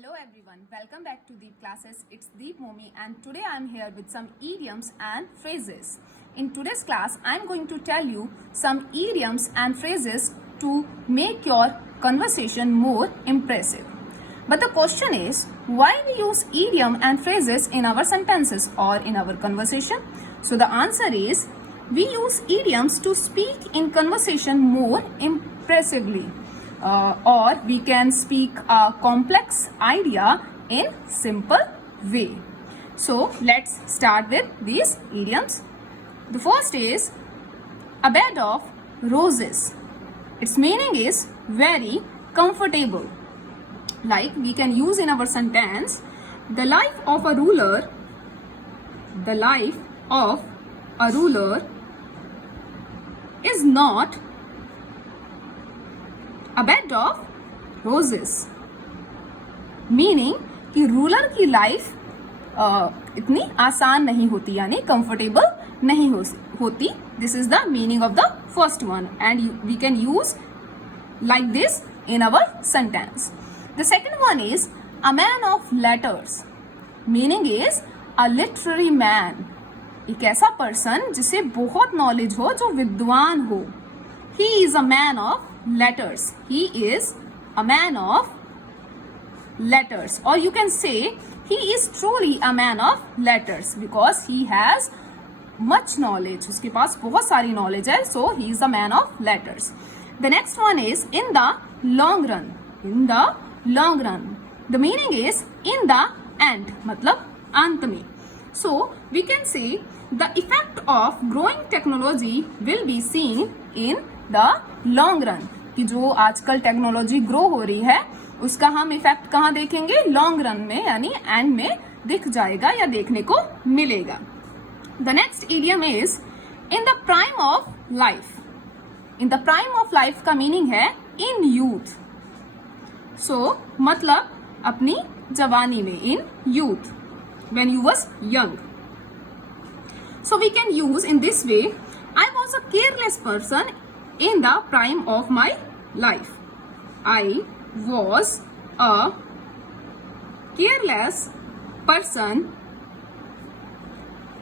Hello everyone, welcome back to Deep Classes. It's Deep Momi and today I'm here with some idioms and phrases. In today's class, I'm going to tell you some idioms and phrases to make your conversation more impressive. But the question is, why we use idiom and phrases in our sentences or in our conversation? So the answer is, we use idioms to speak in conversation more impressively. Or we can speak a complex idea in simple way. So let's start with these idioms. The first is a bed of roses. Its meaning is very comfortable. Like we can use in our sentence, the life of a ruler is not a bed of roses. Meaning कि ruler की life इतनी आसान नहीं होती, यानी comfortable नहीं होती. This is the meaning of the first one and we can use like this in our sentence. The second one is a man of letters. Meaning is a literary man. एक ऐसा person जिसे बहुत knowledge हो, जो विद्वान हो. He is a man of letters. He is a man of letters, or you can say he is truly a man of letters because he has much knowledge. उसके पास बहुत सारी knowledge है, so he is a man of letters. The next one is in the long run. In the long run. The meaning is in the end, मतलब अंत में. So we can say the effect of growing technology will be seen in the long run. कि जो आजकल technology grow हो रही है उसका हम इफेक्ट कहाँ देखेंगे? लॉन्ग रन में, यानी एंड में दिख जाएगा या देखने को मिलेगा. The next idiom is in the prime of life. In the prime of life का मीनिंग है इन यूथ. सो मतलब अपनी जवानी में, in youth, when you was young. So we can use in this way, I was a careless person in the prime of my life. I was a careless person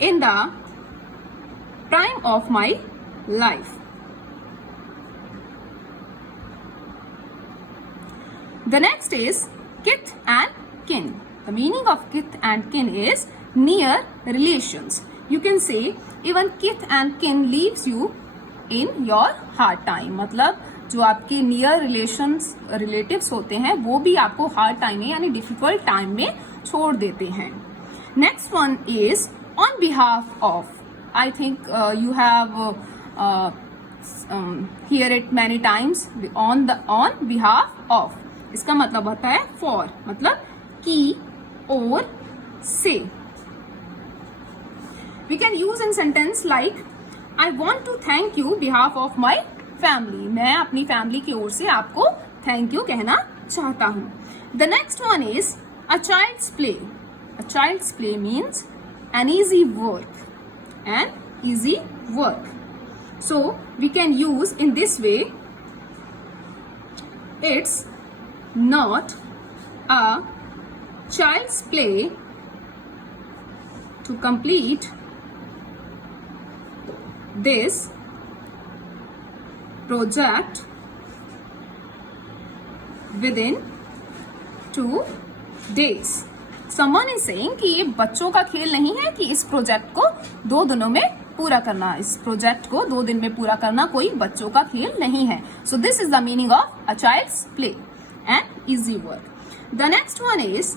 in the prime of my life. The next is kith and kin. The meaning of kith and kin is near relations. You can say even kith and kin leaves you in your hard time. मतलब जो आपके near relatives होते हैं वो भी आपको hard time में, यानी डिफिकल्ट टाइम में छोड़ देते हैं. Next one is on behalf of. I think you have hear it many times. On behalf of इसका मतलब होता है फॉर, मतलब की और से. We can use in sentence like I want to thank you behalf of my family. मैं अपनी फैमिली की ओर से आपको थैंक यू कहना चाहता हूँ. The next one is a child's play. A child's play means an easy work. An easy work. So we can use in this way, it's not a child's play to complete this project within 2 days. Someone is saying कि ये बच्चों का खेल नहीं है कि इस project को 2 दिनों में पूरा करना. इस प्रोजेक्ट को 2 दिन में पूरा करना कोई बच्चों का खेल नहीं है. So this is the meaning of a child's play and easy work. The next one is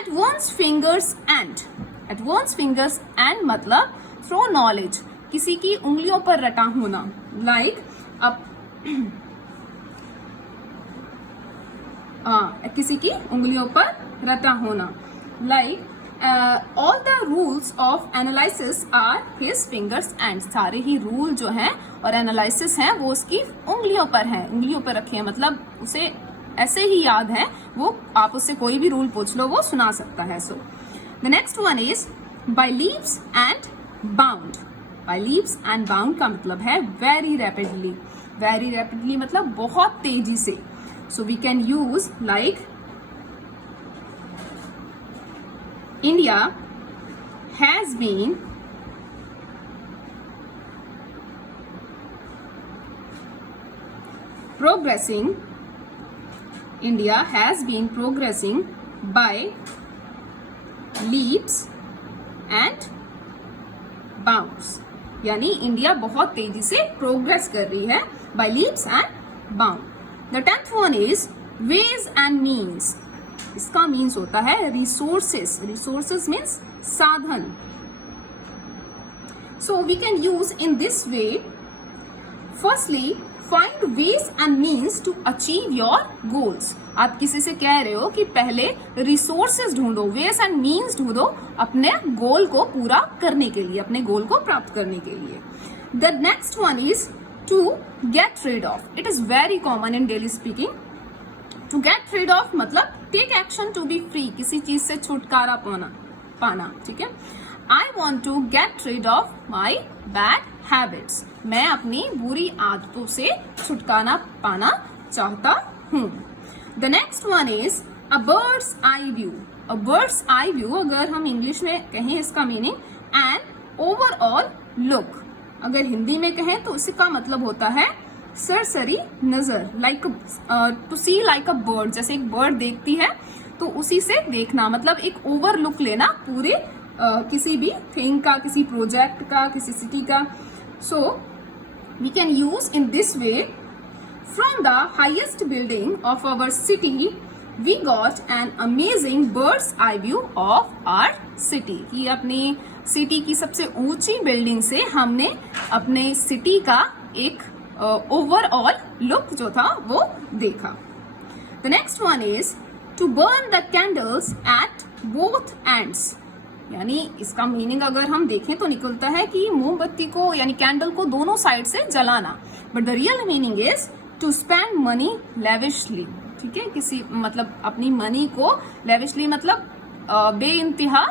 at one's fingers and. At one's fingers and मतलब through knowledge. किसी की उंगलियों पर रटा होना. लाइक किसी की उंगलियों पर रटा होना. Like all the rules of analysis are his fingers end. सारे ही रूल जो हैं और एनालिसिस हैं वो उसकी उंगलियों पर हैं, उंगलियों पर रखे हैं. मतलब उसे ऐसे ही याद है, वो आप उससे कोई भी रूल पूछ लो वो सुना सकता है. So the next one is by leaves and bound. By leaps and bound का मतलब है very rapidly. Very rapidly मतलब बहुत तेजी से. So we can use like India has been progressing. India has been progressing by leaps and bounds. यानी India बहुत तेजी से प्रोग्रेस कर रही है by leaps and bounds. The 10th one is ways and means. इसका मीन्स होता है resources. Resources means साधन. So we can use in this way. Firstly, find ways and means to achieve your goals. आप किसी से कह रहे हो कि पहले resources ढूंढो, ways and means ढूंढो अपने गोल को पूरा करने के लिए, अपने गोल को प्राप्त करने के लिए. The next one is to get rid of. It is very common in daily speaking. To get rid of मतलब take action to be free, किसी चीज से छुटकारा पाना, ठीक है. I want to get rid of my bad habits. मैं अपनी बुरी आदतों से छुटकारा पाना चाहता हूँ. The next one is a bird's eye view. A bird's eye view अगर हम इंग्लिश में कहें इसका मीनिंग an overall look. अगर हिंदी में कहें तो इसका मतलब होता है सरसरी नजर, like to see like a bird. जैसे एक बर्ड देखती है तो उसी से देखना, मतलब एक ओवर लुक लेना पूरे किसी भी थिंग का, किसी प्रोजेक्ट का, किसी सिटी का. So we can use in this way. From the highest building of our city we got an amazing birds eye view of our city. कि अपनी सिटी की सबसे ऊंची बिल्डिंग से हमने अपने सिटी का एक ओवरऑल लुक जो था वो देखा. The next one is to burn the candles at both ends. यानी इसका मीनिंग अगर हम देखें तो निकलता है कि मोमबत्ती को यानी कैंडल को दोनों साइड से जलाना. But the real meaning is to spend money lavishly. ठीक है, किसी मतलब अपनी मनी को लेविशली मतलब बेइंतहा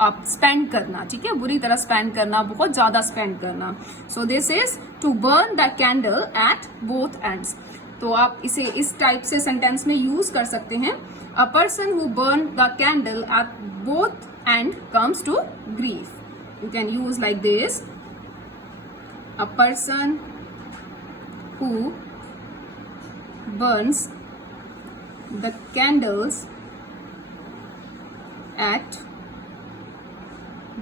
आप स्पेंड करना. ठीक है, बुरी तरह स्पेंड करना, बहुत ज्यादा स्पेंड करना. So this is to burn the candle at both ends. तो आप इसे इस टाइप से सेंटेंस में यूज कर सकते हैं. A person who burn the candle at both end comes to grief. You can use like this. A person who burns the candles at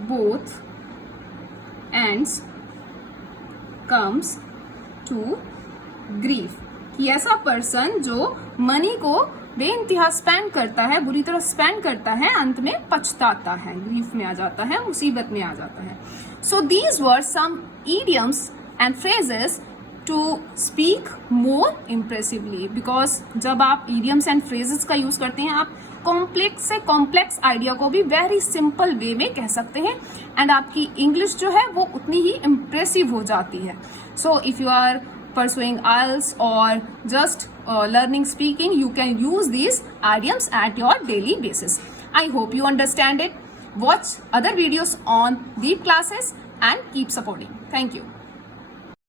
both ends comes to grief. कि ऐसा person जो money को बेइंतहा spend करता है, बुरी तरह spend करता है, अंत में पछताता है, ग्रीफ में आ जाता है, मुसीबत में आ जाता है. So these were some idioms and phrases to speak more impressively. बिकॉज जब आप idioms and phrases का यूज करते हैं आप कॉम्प्लेक्स से कॉम्प्लेक्स आइडिया को भी वेरी सिंपल वे में कह सकते हैं एंड आपकी इंग्लिश जो है वो उतनी ही इम्प्रेसिव हो जाती है. So if you are pursuing IELTS or just learning speaking, you can use these idioms at your daily basis. I hope you understand it. Watch other videos on deep classes and keep supporting. Thank you.